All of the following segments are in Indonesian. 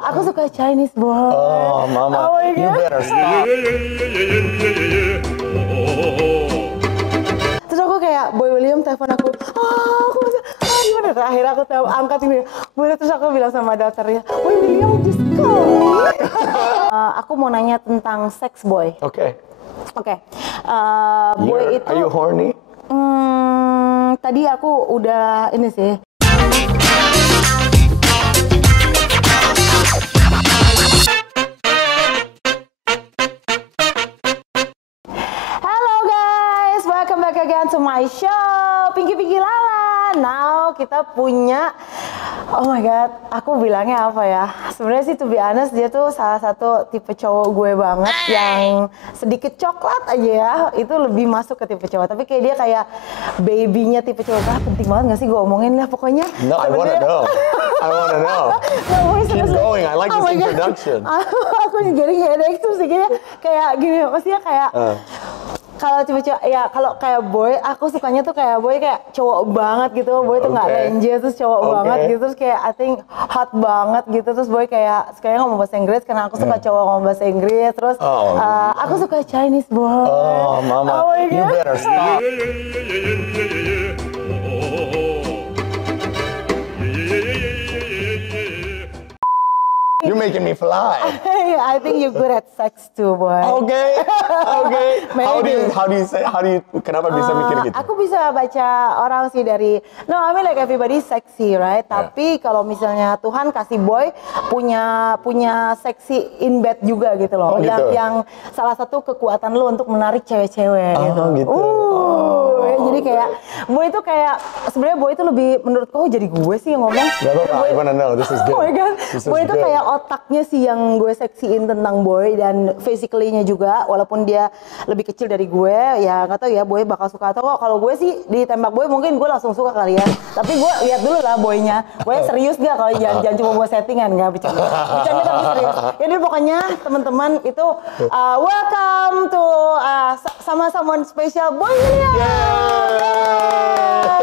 Aku suka Chinese boy. Oh, mama, Oh my you God. better stop. Terus aku kayak Boy William telepon aku. Aku masih, gimana? Terakhir aku angkat ini. Terus aku bilang sama dokternya, Boy William just call me. Aku mau nanya tentang sex boy. Okay. Oke. Boy itu. Are you horny? Tadi aku udah ini sih. Hello guys, welcome back again to my show, Pinky Lala. Now kita punya, oh my god, aku bilangnya apa ya? Sebenarnya sih to be honest, dia tuh salah satu tipe cowok gue banget yang sedikit coklat aja ya, itu lebih masuk ke tipe cowok. Tapi kayak dia kayak babynya tipe cowok. Penting banget gak sih gue omongin lah pokoknya? No, I wanna know. I wanna know. Keep going. I like Oh this my God. introduction. Aku jadi headache tuh sih kayak gini, maksudnya kayak kalau tipe-tipe ya kalau kayak Boy, aku sukanya tuh kayak Boy kayak cowok banget gitu. Boy tuh nggak lenje, terus cowok banget gitu, terus kayak I think hot banget gitu. Terus Boy kayak sukanya ngomong bahasa Inggris karena aku suka cowok ngomong bahasa Inggris. Terus aku suka Chinese boy. Oh, mama, Oh my you God. better stop. You're making me fly. I think you're good at sex too, boy. Okay, okay. Maybe. How do you kenapa bisa mikir gitu? Aku bisa baca orang sih dari, no, I mean like everybody sexy, right? Tapi kalau misalnya Tuhan kasih Boy punya seksi in bed juga gitu loh. Oh, gitu. Yang salah satu kekuatan lu untuk menarik cewek-cewek gitu. Gitu. Ya, jadi kayak Boy itu kayak sebenarnya Boy itu lebih menurutku jadi gue sih yang ngomong. Gak apa-apa, I wanna know. This is good. Oh my God. This is Boy itu good. kayak otaknya sih yang gue seksiin tentang Boy dan physically-nya juga, walaupun dia lebih kecil dari gue, ya nggak tahu ya Boy bakal suka atau kok. Kalau gue sih ditembak Boy mungkin gue langsung suka kali ya. Tapi gue lihat dulu lah Boy-nya. Boy serius gak kalau jangan cuma buat settingan, nggak bercanda. Bercanda tapi serius. Jadi pokoknya teman-teman itu welcome to sama someone special, Boy William.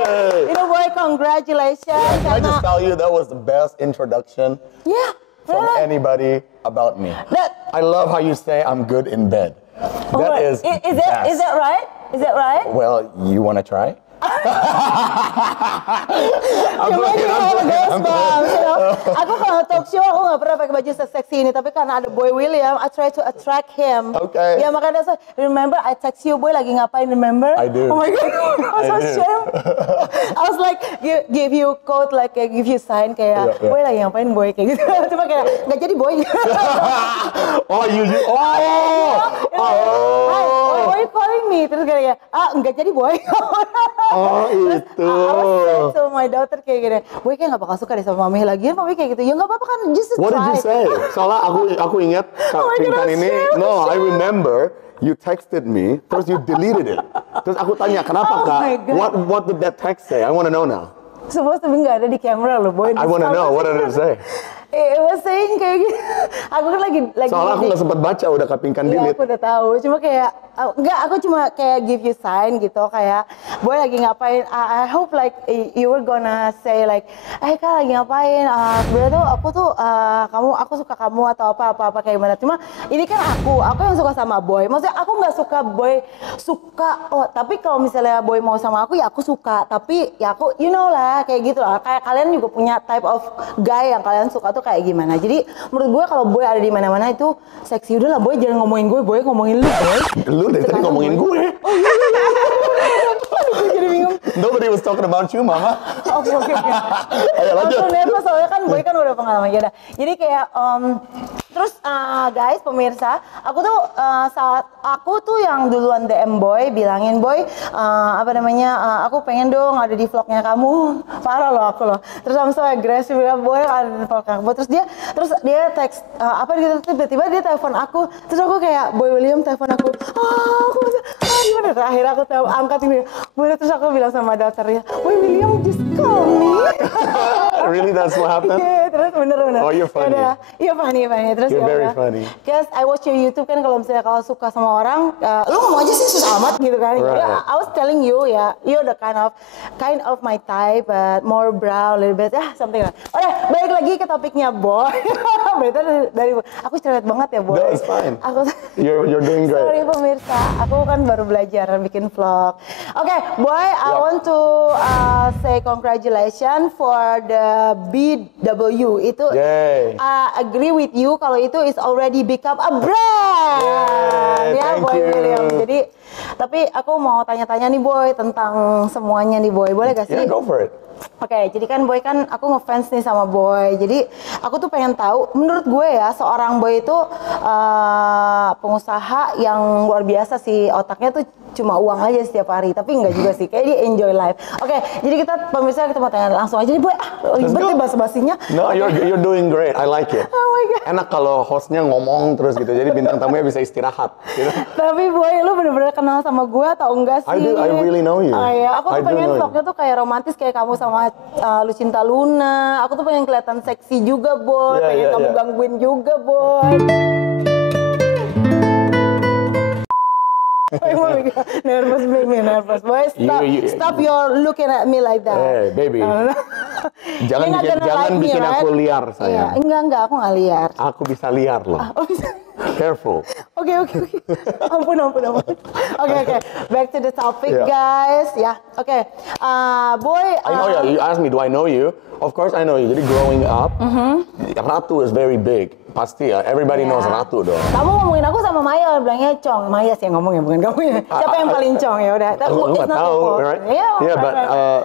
Yay! Itu Boy, congratulations. I just tell you that was the best introduction from anybody about me. I love how you say I'm good in bed. That is best. Is that right? Is that right? Well, you want to try? Aku kalau talk show aku nggak pernah pakai baju seksi ini, tapi karena ada Boy William, I try to attract him. Okay. Ya makanya saya remember I text you Boy lagi ngapain, remember? I do. Oh my God, I was so ashamed. I was like give you quote like give you sign kayak Boy lagi ngapain Boy kayak gitu. Cuma kayak nggak jadi Boy. Why are you calling me? Terus kayak nggak jadi Boy. Terus, itu. I was saying to my daughter kayak gini, Boy kayak nggak bakal suka deh sama Mami lagi, Mami kayak gitu. Ya nggak apa-apa kan, just try. What did you say? Soalnya aku ingat pingkan ini. No, I remember you texted me, terus you deleted it. Terus aku tanya kenapa Kak? What did that text say? I want to know now. Supposed to be nggak ada di kamera loh, Boy. I want to know. What did it say? It was saying kayak gitu. Aku kan lagi. Soalnya aku nggak sempat baca, udah kepingkan Iya, delete. aku udah tahu. Cuma kayak aku cuma kayak give you sign gitu, kayak Boy lagi ngapain. I hope like you were gonna say like, Kak lagi ngapain? Sebenarnya tuh aku suka kamu atau apa kayak gimana. Cuma ini kan aku yang suka sama Boy. Maksudnya aku nggak suka Boy suka. Tapi kalau misalnya Boy mau sama aku ya aku suka. Tapi ya aku you know lah kayak gitu lah. Kayak kalian juga punya type of guy yang kalian suka tuh kayak gimana. Jadi menurut gue kalau Boy ada di mana-mana itu seksi. Udah lah Boy, jangan ngomongin gue, Boy ngomongin lu Boy. Lu dari tadi ngomongin gue. Oh iya. Gue jadi bingung. Nobody was talking about you, Mama. Oke. Ayo lanjut. Aku nervous soalnya kan Boy kan udah pengalaman ya. Jadi kayak terus guys pemirsa, aku tuh yang duluan DM Boy, bilangin Boy aku pengen dong ada di vlognya kamu. Parah loh aku loh. Terus I'm so aggressive bilang Boy ada di vlog kamu. Terus dia teks tiba-tiba dia telepon aku. Terus aku kayak Boy William telepon aku. Aku masih gimana? Terakhir aku angkat ini. Boy, terus aku bilang sama dokternya, Boy William just call me. Really, that's what happened? Yeah, terus Bener. Oh, you're funny. Iya funny. Terus You're ya very udah. funny. Cause I watch your YouTube kan, kalau misalnya kalau suka sama orang, lu ngomong aja sih susah amat gitu kan. Right. Jadi I was telling you ya, you're the kind of my type, but more brown, little bit, something like. Oke, balik lagi ke topiknya, boy. Berarti dari aku cerewet banget ya, boy. No, it's fine. Aku You're doing great. sorry pemirsa, aku kan baru belajar bikin vlog. Oke, boy, I want to say congratulations for the BW. Itu Yay. agree with you kalau itu is already become a brand. Yay, Ya, thank Boy you. William. Jadi, tapi aku mau tanya-tanya nih, Boy, tentang semuanya nih, Boy. Boleh gak sih? Yeah, go for it. Oke, jadi kan Boy kan aku ngefans nih sama Boy. Jadi aku tuh pengen tahu, menurut gue ya, seorang Boy itu pengusaha yang luar biasa sih. Otaknya tuh cuma uang aja setiap hari, tapi enggak juga sih. Kayak dia enjoy life. Oke, jadi pemirsa kita mau tanya langsung aja nih, Boy. Ribet nih bahasa-basinya. No, you're doing great. I like it. Oh my God. Enak kalau hostnya ngomong terus gitu. Jadi bintang tamunya bisa istirahat. Gitu. Tapi Boy, lu bener-bener kenal sama gue atau enggak sih? I do. I really know you. Oh iya, aku I tuh do pengen know you. vlognya tuh kayak romantis kayak kamu sama Lucinta Luna. Aku tuh pengen kelihatan seksi juga, Boy. Yeah, Pengen yeah, kamu yeah. gangguin juga, Boy. Oh my God, nervous, make me nervous. Boy, stop your looking at me like that. Hey, baby. Jangan You're not gonna like me, bikin aku right? liar, Iya, sayang. enggak, aku nggak liar. Aku bisa liar loh. Oh, bisa. Careful. Oke. Ampun. Oke. Back to the topic, Yeah. guys. Ya, oke. Boy. I know you. You asked me, do I know you? Of course I know you. Jadi growing up, Ratu is very big. Pasti ya, everybody knows Ratu dong. Kamu ngomongin aku sama Maya, bilangnya Cong. Maya sih yang ngomongnya, bukan kamu ya. Siapa yang paling Cong ya udah. Aku nggak tahu, right? Yeah, but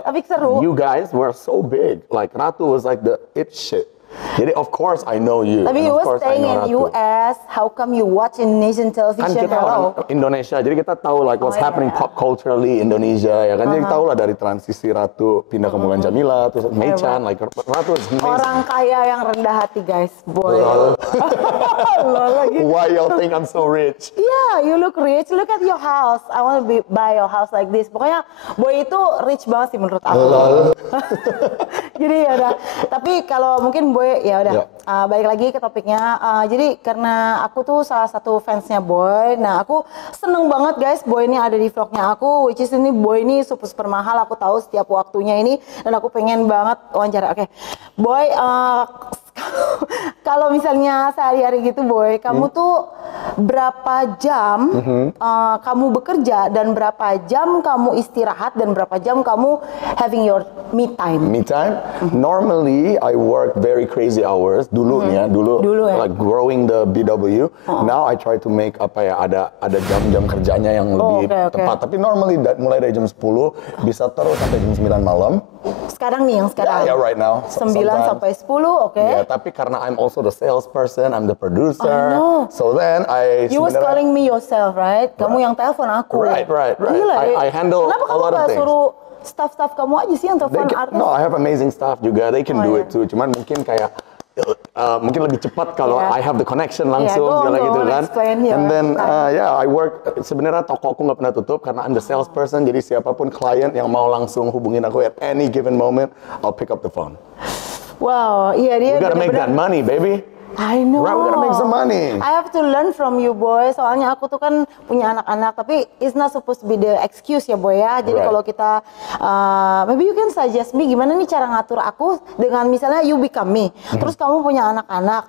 tapi seru. you guys were so big. Like Ratu was like the it shit. Jadi of course I know you. Tapi and you of were course I staying know in Ratu. US. How come you watch Indonesian Kan television? kita orang Indonesia, jadi kita tahu like what's happening pop culturally Indonesia ya kan. Jadi tahu lah dari transisi Ratu pindah ke Mulan Jamila, terus Mei-chan, like Ratu is amazing. Orang kaya yang rendah hati, guys. Boy. Lol. Lol lagi. Why y'all think I'm so rich? Yeah, you look rich. Look at your house. I want to buy your house like this. Pokoknya Boy itu rich banget sih menurut aku. Lol. Jadi ya udah. Tapi kalau mungkin Boy ya udah. Ya. Balik lagi ke topiknya. Jadi karena aku tuh salah satu fansnya Boy. Nah aku seneng banget guys Boy ini ada di vlognya aku. Which is ini Boy ini super mahal. Aku tahu setiap waktunya ini. Dan aku pengen banget wawancara. Oke. Boy, kalau misalnya sehari-hari gitu Boy, kamu tuh berapa jam kamu bekerja dan berapa jam kamu istirahat dan berapa jam kamu having your me time? Me time? Normally, I work very crazy hours. Dulu nih ya, dulu ya. like growing the BW. Now I try to make ada jam-jam kerjanya yang lebih oke. tepat. Tapi normally mulai dari jam 10 bisa terus sampai jam 9 malam. Sekarang nih yang sekarang? Yeah, right now. 9 sampai 10, oke. Yeah, tapi karena I'm also the salesperson, I'm the producer. I know. So then You was calling me yourself, right? Kamu yang telepon aku. Right. Gila, I handle kenapa a kamu lot of nggak things. suruh staff-staff kamu aja sih yang telepon artis? No, I have amazing staff juga. They can do iya. it too. Cuman mungkin kayak mungkin lebih cepat kalau Yeah. I have the connection langsung go segala on, gitu kan. explain your And then time. I work. Sebenarnya toko aku nggak pernah tutup karena I'm the salesperson. Jadi siapapun klien yang mau langsung hubungin aku at any given moment, I'll pick up the phone. Wow, iya dia We gotta make that bener-bener- money, baby. I know. Right, we gotta make some money. I have to learn from you, boy. Soalnya aku tuh kan punya anak-anak, tapi it's not supposed to be the excuse ya, boy ya. Jadi Right. kalau kita, maybe you can suggest me gimana nih cara ngatur aku dengan misalnya you become me, terus kamu punya anak-anak.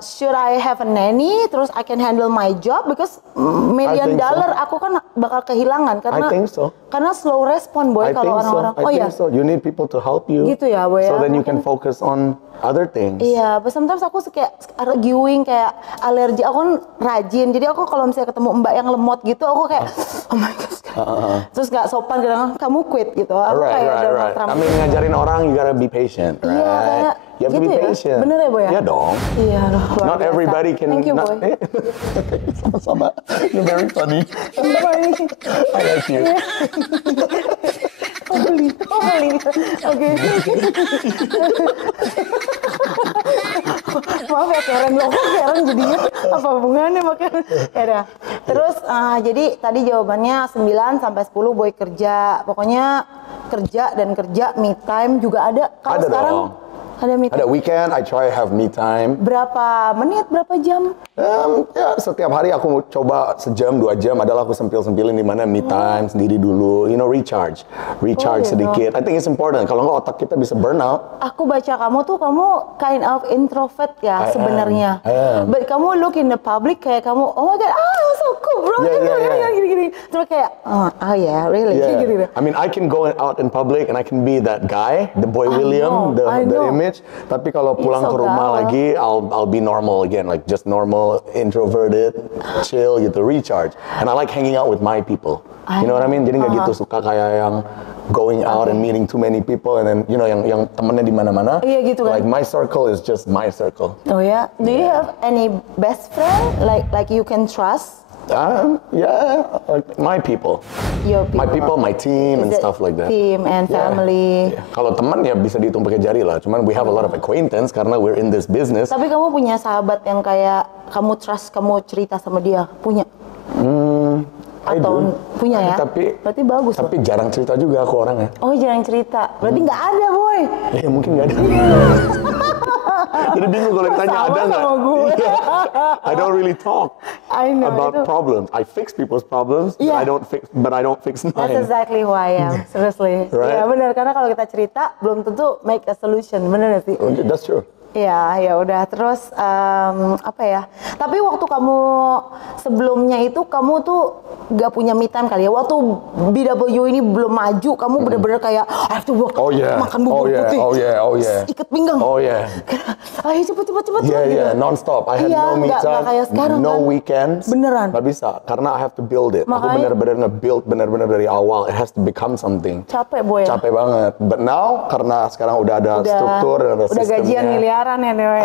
Should I have a nanny? Terus I can handle my job because $1 million think so. aku kan bakal kehilangan karena I think so. karena slow respon, boy, I kalau think so. orang-orang. I Oh think ya. so. You need people to help you. Gitu ya, boy ya. So then you can focus on other things. Iya, but sometimes aku kayak arguing, kayak alergi. Aku kan rajin, jadi aku kalau misalnya ketemu mbak yang lemot gitu, aku kayak, oh my god. Terus gak sopan, kadang kamu quit gitu. Aku kayak Right. I mean, ngajarin orang, you gotta be patient, right? Iya, kayak You have to gitu be ya? patient. Bener ya, Boy ya? Iya dong. Iya, luar Not biasa. everybody can. Thank you, not- Boy. Sama-sama. You're very funny. I like you. Oh, beli. Oke. Maaf ya Karen, loh kok Karen jadinya apa hubungannya sama Karen? Ya udah. Terus jadi tadi jawabannya 9 sampai 10 Boy kerja. Pokoknya kerja dan kerja, me time juga ada. Kalau Ada sekarang dong. Ada me time. Ada weekend, I try have me time. Berapa menit, berapa jam? Ya setiap hari aku mau coba sejam 2 jam adalah aku sempil-sempilin di mana me time sendiri dulu, recharge gitu. sedikit. I think it's important. Kalau nggak otak kita bisa burn out. Aku baca kamu kind of introvert ya sebenarnya. But kamu look in the public kayak kamu, oh my god, so cool bro, gini-gini. Terus kayak, oh yeah, really, gitu. I mean, I can go out in public and I can be that guy, the boy William, the image. Tapi kalau pulang ke rumah lagi, I'll be normal again, like just normal, introverted, chill gitu, recharge. And I like hanging out with my people. You know what I mean? Jadi nggak gitu suka kayak yang going out and meeting too many people and then yang temennya di mana-mana. Iya gitu kan. Like my circle is just my circle. Oh ya, do you have any best friend like you can trust? Yeah, like my people. Your people. My people, my team and stuff like that. Team and family. Yeah. Kalau teman ya bisa dihitung pakai jari lah. Cuman we have a lot of acquaintance karena we're in this business. Tapi kamu punya sahabat yang kayak kamu trust, kamu cerita sama dia, punya? Atau punya ya? Berarti bagus. Tapi jarang cerita juga aku orangnya. Oh jarang cerita. Berarti nggak ada boy. Ya mungkin nggak ada. Jadi bingung kalau ditanya ada nggak? I don't really talk about problems. I fix people's problems, but I don't fix mine. That's exactly who I am. Seriously. Right? Ya benar, karena kalau kita cerita belum tentu make a solution, benar nggak sih? That's true. Ya udah. Terus apa ya? Tapi waktu kamu sebelumnya itu kamu tuh gak punya me time kali ya. Waktu BW ini belum maju, kamu bener-bener kayak I have to work, makan bubur putih, ikat pinggang. Ayo cepet. Yeah, non-stop. I had no me time, kayak sekarang, no kan? weekends. Beneran. Gak bisa, karena I have to build it. Makanya, aku bener-bener nge-build bener-bener dari awal. It has to become something. Capek boy. Capek banget. But now karena sekarang udah ada struktur, ada sistemnya. Udah gajian miliaran ya Dewa.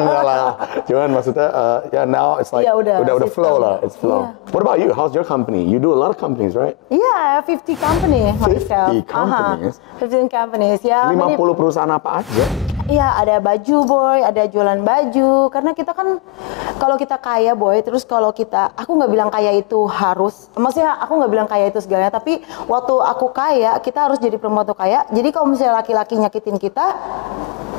Enggak lah. Cuman maksudnya now it's like udah flow lah. It's flow. What about you? How's your company? You do a lot of companies, right? Yeah, I have 50 companies myself. 50 companies? 15 companies, ya. 50 perusahaan apa aja? Iya, ada baju boy, ada jualan baju. Karena kita kan, kalau kita kaya boy, terus kalau aku nggak bilang kaya itu harus, maksudnya aku nggak bilang kaya itu segalanya, tapi waktu aku kaya, kita harus jadi perempuan tuh kaya. Jadi kalau misalnya laki-laki nyakitin kita,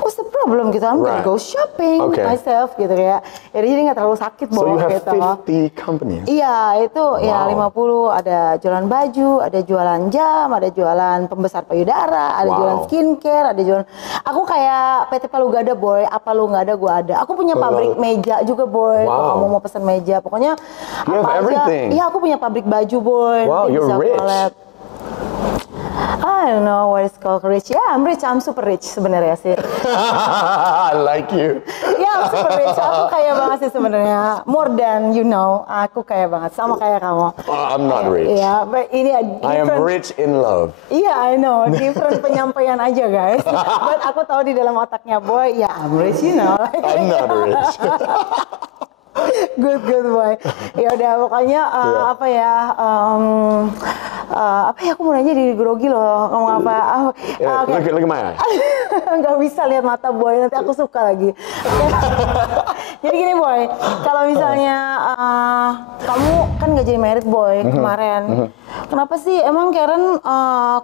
what's the problem gitu? I'm gonna go shopping myself gitu ya. Jadi nggak terlalu sakit boy. So you have gitu. 50 companies? Iya, itu ya 50. Ada jualan baju, ada jualan jam, ada jualan pembesar payudara, ada jualan skincare, ada jualan. Aku kayak PT Palu Gada boy. Apa lu nggak ada, gua ada. Aku punya pabrik meja juga boy. Kalau kamu mau pesan meja, pokoknya you have everything. Iya, aku punya pabrik baju boy. Wow, you're rich. I don't know what it's called rich. Yeah, I'm rich. I'm super rich sebenarnya sih. I like you. Yeah, I'm super rich. Aku kaya banget sih sebenarnya. More than you know. Aku kaya banget. Sama kayak kamu. I'm not rich. Yeah, but ini different. I am rich in love. Yeah, I know. Different penyampaian aja guys. But aku tahu di dalam otaknya boy, ya I'm rich, you know. I'm not rich. Good boy. Ya udah pokoknya apa ya aku mau nanya di grogi loh, ngomong apa? Look at my eye. Nggak bisa lihat mata boy, nanti aku suka lagi. Jadi gini boy, kalau misalnya kamu kan nggak jadi married boy kemarin. Kenapa sih? Emang Karen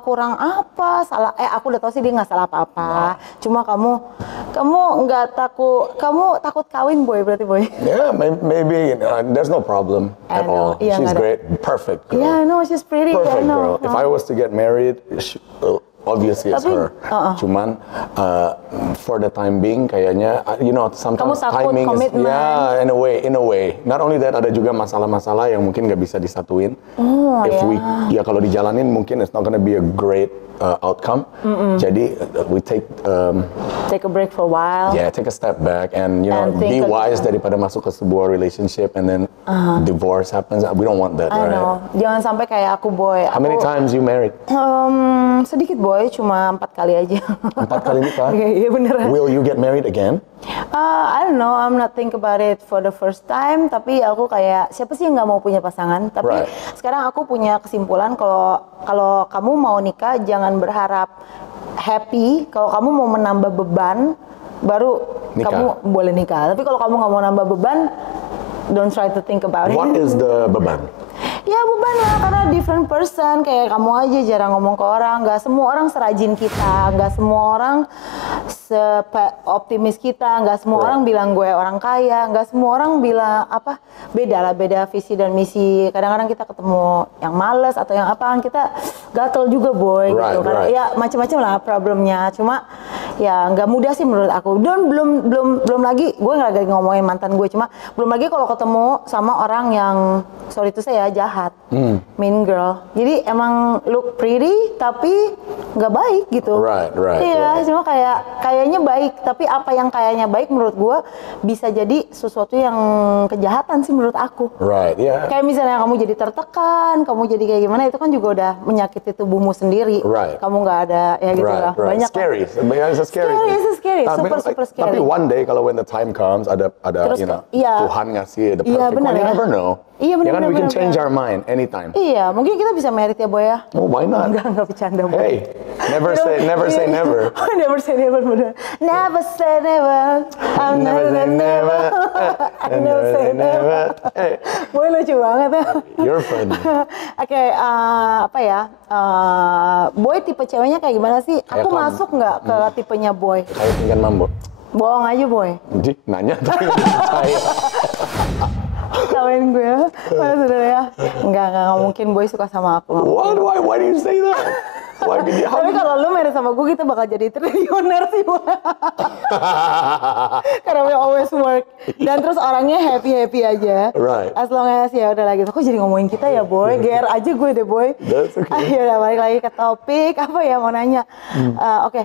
kurang apa? Salah? Aku udah tahu sih dia nggak salah apa-apa. Cuma kamu nggak takut kawin boy berarti boy? Yeah, maybe there's no problem at all. Yeah, she's great, perfect girl. Yeah, I know she's pretty. Perfect I know. girl. If I was to get married, obviously it's her. Cuman for the time being kayaknya sometimes timing is in a way. Not only that, ada juga masalah-masalah yang mungkin nggak bisa disatuin. Kalau dijalanin mungkin it's not gonna be a great outcome. Jadi we take a break for a while. Yeah, take a step back and be wise daripada masuk ke sebuah relationship and then divorce happens. We don't want that, I right? know. Jangan sampai kayak aku boy. How many times you married? Sedikit boy, cuma 4 kali aja. 4 kali nikah? Iya beneran. Will you get married again? I don't know, I'm not think about it for the first time. Tapi aku kayak, siapa sih yang nggak mau punya pasangan? Tapi sekarang aku punya kesimpulan kalau kamu mau nikah, jangan berharap happy. Kalau kamu mau menambah beban, baru kamu boleh nikah. Tapi kalau kamu nggak mau nambah beban, don't try to think about it. What is the beban? Ya beban lah, karena different person. Kayak kamu aja jarang ngomong ke orang. Gak semua orang serajin kita. Gak semua orang optimis kita. Gak semua orang bilang gue orang kaya. Gak semua orang bilang apa. Beda visi dan misi. Kadang-kadang kita ketemu yang males atau yang apa. Kita gatel juga boy gitu. Karena ya macam-macam lah problemnya. Cuma ya nggak mudah sih menurut aku. Dan belum lagi, gue nggak lagi ngomongin mantan gue. Cuma belum lagi kalau ketemu sama orang yang sorry itu saya jahat, mean girl. Jadi emang look pretty tapi nggak baik gitu. Iya, cuma kayaknya baik. Tapi apa yang kayaknya baik menurut gue bisa jadi sesuatu yang kejahatan sih menurut aku. Kayak misalnya kamu jadi tertekan, kamu jadi kayak gimana itu kan juga udah menyakiti tubuhmu sendiri. Kamu nggak ada ya gitu lah. Banyak. Scary. It's scary. Super scary. Tapi one day kalau when the time comes ada terus, you know, Tuhan ngasih the perfect one, you never know. Iya benar. We can change our mind anytime. Iya, mungkin kita bisa married ya boy ya. Oh, why not? Enggak bercanda boy. Hey, never say never. Never say never, bener. Never say never. I'm never say never. Never say never. Hey. Boy lucu banget ya. You're funny. Oke, apa ya? Boy tipe ceweknya kayak gimana sih? Aku masuk nggak ke tipenya boy? Kayak Pinkan Mambo. Bohong aja boy. Nanya tapi nggak percaya. Tawain gue ya, saudara ya. Enggak mungkin boy suka sama aku. Why do you say that? Tapi kalau lu married sama gue, kita bakal jadi triliuner sih. Karena we always work. Dan terus orangnya happy aja. As long as ya udah lagi. Kok jadi ngomongin kita ya boy? GR aja gue deh boy. That's okay. Ayo udah balik lagi ke topik. Apa ya mau nanya? Oke.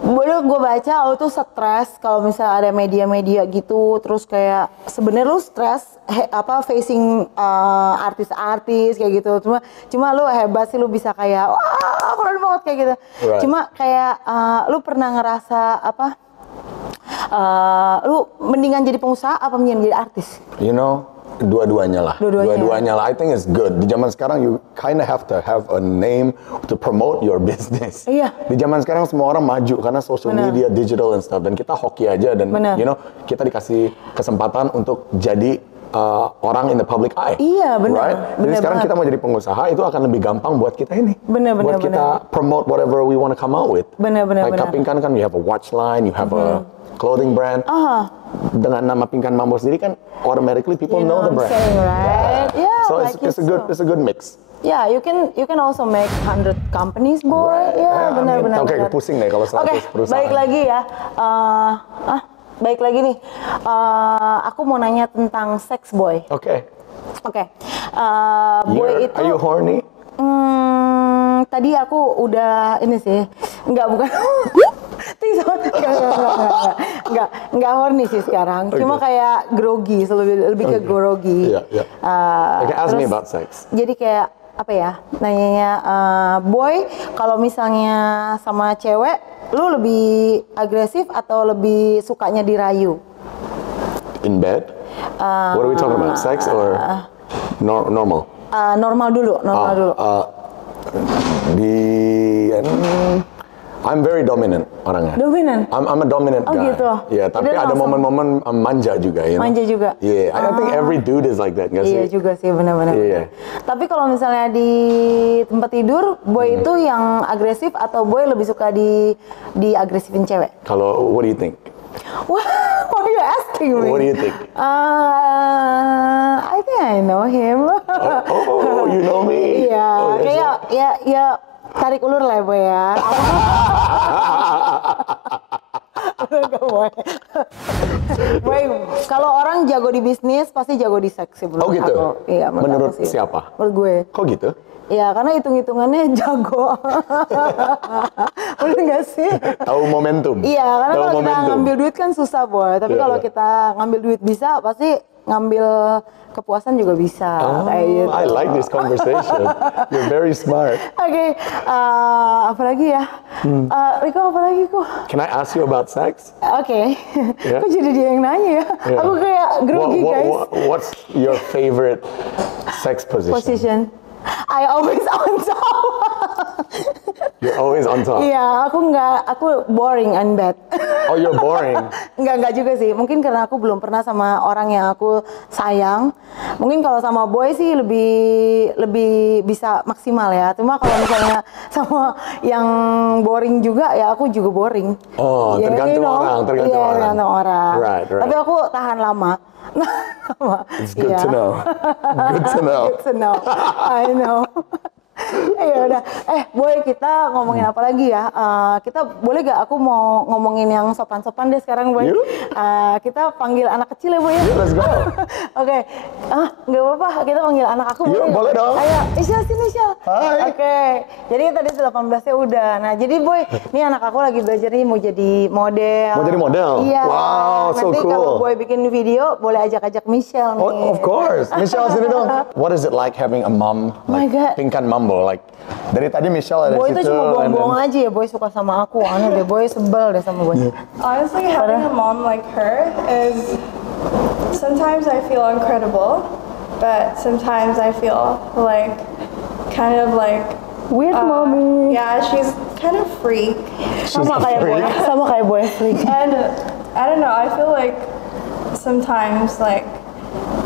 Baru gue baca lu tuh stres kalau misalnya ada media-media gitu. Terus kayak sebenarnya lu stres facing artis-artis kayak gitu. Cuma lu hebat sih, lu bisa kayak wah keren banget kayak gitu. Cuma kayak lu pernah ngerasa apa? Lu mendingan jadi pengusaha apa mendingan jadi artis? You know, dua-duanya lah. Dua-duanya lah. I think it's good. Di zaman sekarang you kind of have to have a name to promote your business. Iya. Di zaman sekarang semua orang maju karena social media, digital and stuff. Dan kita hoki aja dan you know, kita dikasih kesempatan untuk jadi orang in the public eye. Iya, benar. Jadi sekarang kita mau jadi pengusaha itu akan lebih gampang buat kita ini. Buat kita promote whatever we want to come out with. Like Pinkan kan you have a watch line, you have a clothing brand. Dengan nama Pinkan Mambo sendiri kan automatically people know the brand. Right? Yeah. So it's a good mix. Yeah, you can also make 100 companies, boy. Yeah, benar. Oke, pusing deh kalau 100 perusahaan. Baik lagi ya. Baik lagi nih, aku mau nanya tentang seks boy. Oke. Boy itu. Are you horny? Tadi aku udah ini sih, bukan. Enggak horny sih sekarang. Cuma kayak grogi, lebih ke grogi. Okay, ask me about sex. Jadi kayak apa ya? Nanyanya, boy, kalau misalnya sama cewek, lu lebih agresif atau lebih sukanya dirayu? In bed? What are we talking about? Sex or normal? Normal dulu. I'm very dominant orangnya. Dominant? I'm a dominant guy. Gitu? Yeah, tapi ada momen-momen manja juga, you know? Manja juga? Yeah, I think every dude is like that, nggak sih? Iya juga sih, benar-benar. Yeah. Tapi kalau misalnya di tempat tidur, boy itu yang agresif atau boy lebih suka diagresifin cewek? Kalau, what do you think? What are you asking me? What do you think? I think I know him. Oh, you know me? Iya, kayak ya tarik ulur lah boy ya. Boy, kalau orang jago di bisnis pasti jago di seks sih menurut gitu? aku. Iya, menurut siapa? Menurut gue. Kok gitu? Ya karena hitung-hitungannya jago. Bener nggak sih? Tahu momentum. Iya, karena kalau kita ngambil duit kan susah boy. Tapi kalau kita ngambil duit bisa, pasti ngambil kepuasan juga bisa. Kayak gitu. I like this conversation. You're very smart. Oke, apa lagi ya? Riko, apa lagi kok? Can I ask you about sex? Oke. Kok jadi dia yang nanya ya? Aku kayak grogi guys. What's your favorite sex position? I always on top. You're always on top. Iya, aku boring and bad. Oh, you're boring. Enggak juga sih. Mungkin karena aku belum pernah sama orang yang aku sayang. Mungkin kalau sama boy sih lebih bisa maksimal ya. Cuma kalau misalnya sama yang boring juga ya aku juga boring. Oh, tergantung orang, tergantung orang. Tergantung orang. Right. Tapi aku tahan lama. It's good to know. Good to know. Good to know. I know. Ya udah. Boy, kita ngomongin apa lagi ya? Kita boleh gak aku mau ngomongin yang sopan-sopan deh sekarang, Boy? Kita panggil anak kecil ya, Boy? Yeah, let's go. Oke. Nggak apa-apa. Kita panggil anak aku. Boleh dong. Ayo, Isyal, sini Isyal. Hai. Oke. Jadi tadi 18-nya udah. Nah, jadi Boy, ini anak aku lagi belajar nih mau jadi model. Mau jadi model? Iya. Wow, so Nanti cool. kalau Boy bikin video, boleh ajak-ajak Michelle nih. Oh, of course. Michelle, sini dong. What is it like having a mom my like God. Pinkan Mambo? Like dari tadi Michelle ada Boy situ. itu cuma bohong-bohong and aja ya, Boy suka sama aku. Anu deh, Boy sebel deh sama Boy. Honestly, having a mom like her is sometimes I feel incredible, but sometimes I feel like kind of like Weird mommy. yeah, she's kind of freak. Sama kayak Boy, sama kayak Boy freak. And I don't know, I feel like sometimes like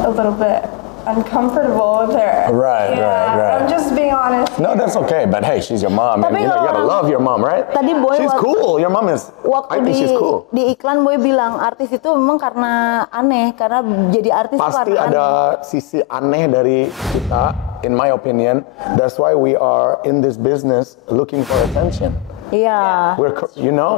a little bit uncomfortable with her. Right. I'm just being honest. No, that's okay. But hey, she's your mom, and Tapi you kalau gotta orang- love your mom, right? Tadi Boy She's cool. Your mom is. I Waktu think she's cool. di iklan Boy bilang artis itu memang karena aneh, karena jadi artis itu Pasti karena ada aneh. sisi aneh dari kita, in my opinion. That's why we are in this business looking for attention. Iya.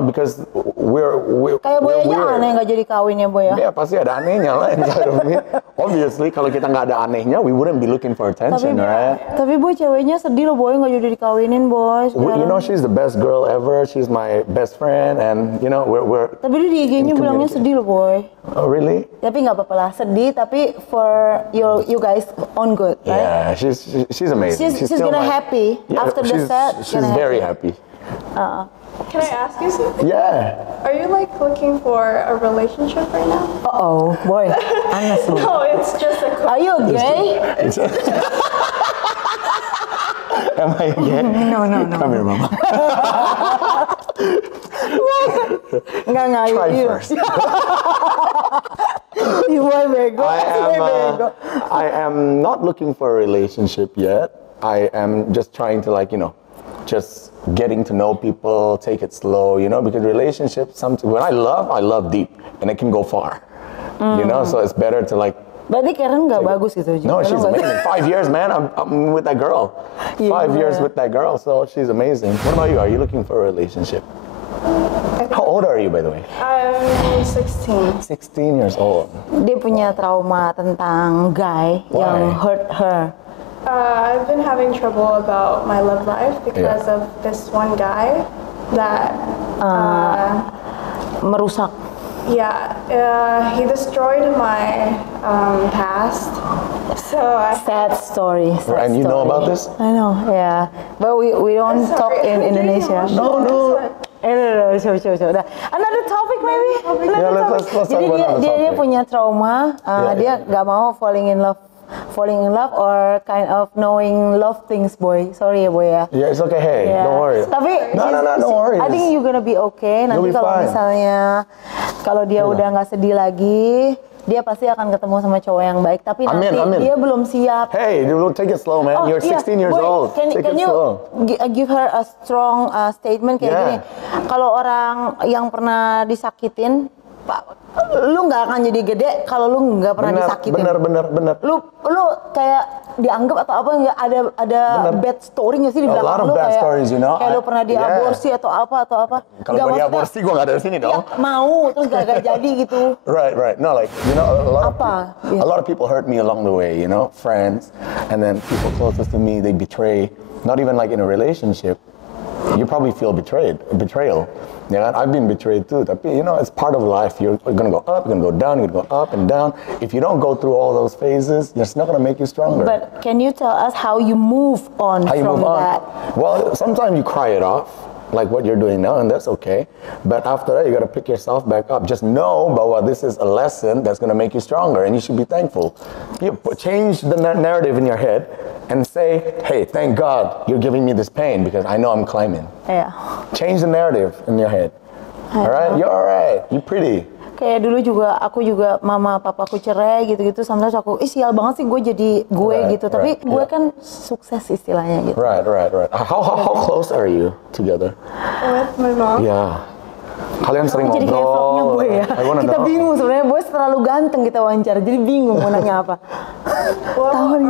Because we're Kayak Boy we're aja weird. aneh nggak jadi kawin ya Boy ya. Ya pasti ada anehnya lah inside of me. Obviously, kalau kita nggak ada anehnya, we wouldn't be looking for attention, right? Tapi Boy ceweknya sedih loh Boy nggak jadi dikawinin Boy. You know, she's the best girl ever. She's my best friend, and you know, we're. Tapi dia di IG-nya in bilangnya community. sedih loh Boy. Oh, really? Tapi nggak apa-apa lah, sedih tapi for you guys own good, right? Yeah, she's amazing. She's still gonna my- happy Yeah, after the set. She's very happy. Can I ask you something? Yeah. Are you like looking for a relationship right now? Oh, Boy, honestly. No, it's just a Are you gay? Am I gay? No. Come here, Mama. Enggak, Try you. first. You Boy bego. Boy bego. I am not looking for a relationship yet. I am just trying to just getting to know people, take it slow, because relationships, when I love deep, and it can go far, so it's better to Berarti Karen nggak bagus gitu juga. No, she's Nggak amazing. 5 years, man. I'm with that girl. Yeah. 5 years with that girl, so she's amazing. What about you? Are you looking for a relationship? How old are you, by the way? I'm 16. 16 years old. Dia punya trauma tentang guy yang hurt her. I've been having trouble about my love life because Yeah. of this one guy that, Merusak. he destroyed my past. So Sad story. Sad And you know story. about this? I know, yeah. But we don't talk in Indonesia. No. No, coba. Udah. Another topic maybe? Yeah, let's talk Jadi about another dia topic. punya trauma, dia nggak mau falling in love or kind of knowing love things, Boy. Sorry ya, Boy ya. Yeah, it's okay. Hey, Yeah. don't worry. Tapi No, don't worry. I think you're gonna be okay. You'll Nanti be kalau fine. misalnya dia udah nggak sedih lagi, dia pasti akan ketemu sama cowok yang baik. Tapi Amin, nanti amin. dia belum siap. Hey, take it slow, man. You're 16 years Boy, old. Can Take it you slow. give her a strong statement kayak Yeah. gini? Kalau orang yang pernah disakitin, Pak, lu nggak akan jadi gede kalau lu nggak pernah disakitin. Bener. Lu kayak dianggap atau apa nggak ada bad story nggak sih di A belakang lot of lu bad kayak stories, kayak lu pernah Yeah. diaborsi atau apa. Kalau Nggak, gue maksudnya, diaborsi, gue nggak dari sini ya, dong. mau terus gak jadi gitu. Right. No, Apa? a lot of people hurt me along the way, friends, and then people closest to me, they betray. Not even like in a relationship, you probably feel betrayal. Yeah, I've been betrayed too. Tapi it's part of life. You're gonna go up, you're gonna go down, you're gonna go up and down. If you don't go through all those phases, it's not gonna make you stronger. But can you tell us how you move on How you from move on? that? Well, sometimes you cry it off. like what you're doing now, and that's okay. But after that, you gotta pick yourself back up. Just know bahwa this is a lesson that's gonna make you stronger, and you should be thankful. You change the narrative in your head and say, hey, thank God you're giving me this pain because I know I'm climbing. Iya. Change the narrative in your head. Alright, you're alright, you're pretty. Kayak dulu juga aku juga mama papaku cerai gitu-gitu, sometimes aku sial banget sih gue jadi gue gitu, tapi gue kan sukses istilahnya gitu. Right. How close are you together? With my mom. Yeah. Kalian sering Jadi kayak vlognya ngobrol. Boy ya. I wanna Kita know. bingung sebenarnya, Boy terlalu ganteng kita wawancara, jadi bingung mau nanya apa. Well,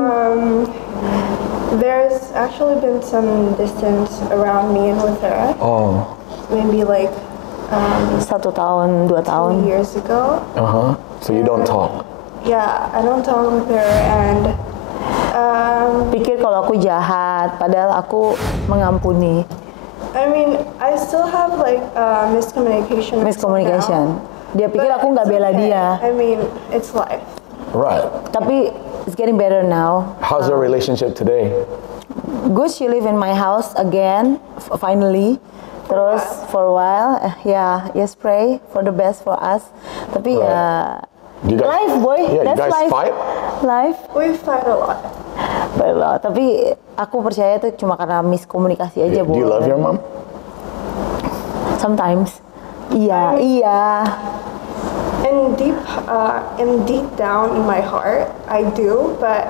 there's actually been some distance around me and with her. Oh. Maybe like 1 tahun, 2 tahun. 2 years ago. So you don't talk. Yeah, I don't talk with her, and Pikir kalau aku jahat, padahal aku mengampuni. I mean, I still have like miscommunication. Miscommunication. now, Dia pikir but aku nggak it's bela okay. dia. I mean, it's life. Right. Tapi it's getting better now. How's your relationship today? Good, she live in my house again, finally. Terus for a while, yes, pray for the best for us. Tapi You guys- life, boy, Yeah, you that's guys life. fight? Life, We fight a lot. baiklah. Tapi aku percaya itu cuma karena miskomunikasi aja, Do boy. you love your mom? Sometimes, iya. And deep down in my heart, I do, but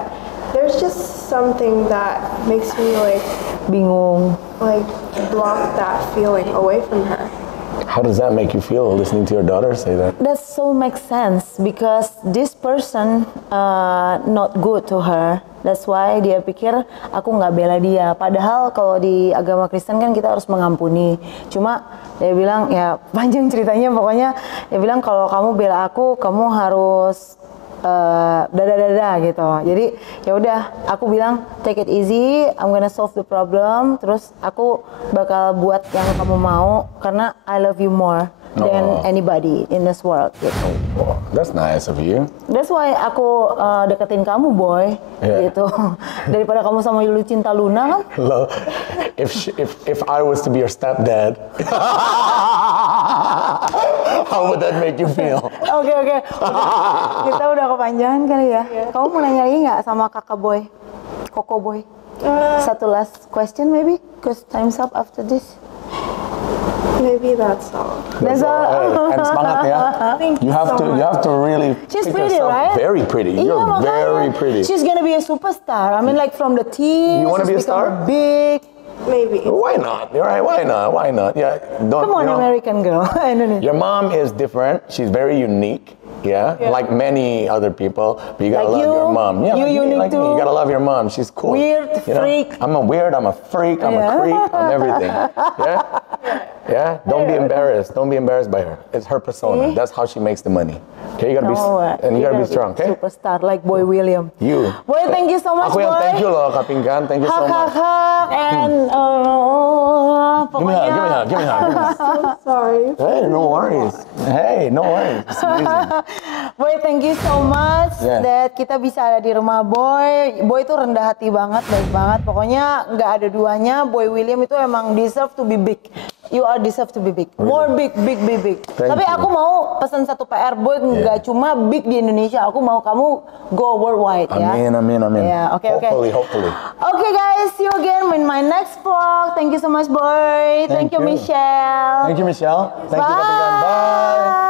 there's just something that makes me Bingung. like block that feeling away from her. How does that make you feel listening to your daughter say that? That so makes sense because this person not good to her. That's why dia pikir aku nggak bela dia. Padahal kalau di agama Kristen kan kita harus mengampuni. Cuma dia bilang ya panjang ceritanya, pokoknya dia bilang kalau kamu bela aku, kamu harus dada gitu. Jadi ya udah, aku bilang take it easy, I'm gonna solve the problem. Terus aku bakal buat yang kamu mau karena I love you more than anybody in this world. Gitu. Oh, that's nice of you. That's why aku deketin kamu, boy, gitu. Daripada kamu sama Yuli Cinta Luna kan? Love. If I was to be your stepdad, how would that make you feel? Oke. Kita udah kepanjangan kali ya. Kamu mau nanya lagi nggak sama kakak boy, Koko boy? Satu last question maybe, cause time's up after this. Maybe that's all. That's all. Hey, and semangat ya. Thank you so You have to really She's pick pretty, yourself right? very pretty. Iya, You're makanya. very pretty. She's gonna be a superstar. I mean, like from the teen. You wanna be a she's become star? Big. Maybe. Why not? You're right. Why not? Yeah. Don't. Come on, you know, American girl. Indonesia. your mom is different. She's very unique. Yeah, like many other people, but you gotta Like love you? your mom. Yeah, You like me, unique like me. too? You gotta love your mom. She's cool. Weird, you know? freak. I'm a weird. I'm a freak. I'm Yeah. a creep. I'm everything. Yeah. Don't be embarrassed. Don't be embarrassed by her. It's her persona. See? That's how she makes the money. Okay, you gotta be and you gotta be strong. Okay. Superstar like Boy William. You. Boy, thank you so much, Aku yang boy. thank you loh, Kak Pinkan. Thank you so much. Hak, and Give me a hug. Give me a hug. I'm sorry. Hey, no worries. It's amazing. Boy, thank you so much Yeah. that kita bisa ada di rumah Boy. Boy itu rendah hati banget, baik banget. Pokoknya nggak ada duanya. Boy William itu emang deserve to be big. You are deserve to be big. More big. Thank Tapi you. aku mau pesan satu PR, Boy, nggak cuma big di Indonesia. Aku mau kamu go worldwide ya. Amin. Yeah, okay. Hopefully. Okay guys, see you again in my next vlog. Thank you so much, Boy. Thank you, you. Michelle. Thank you, Michelle. Thank you, Kak Pinkan. Bye.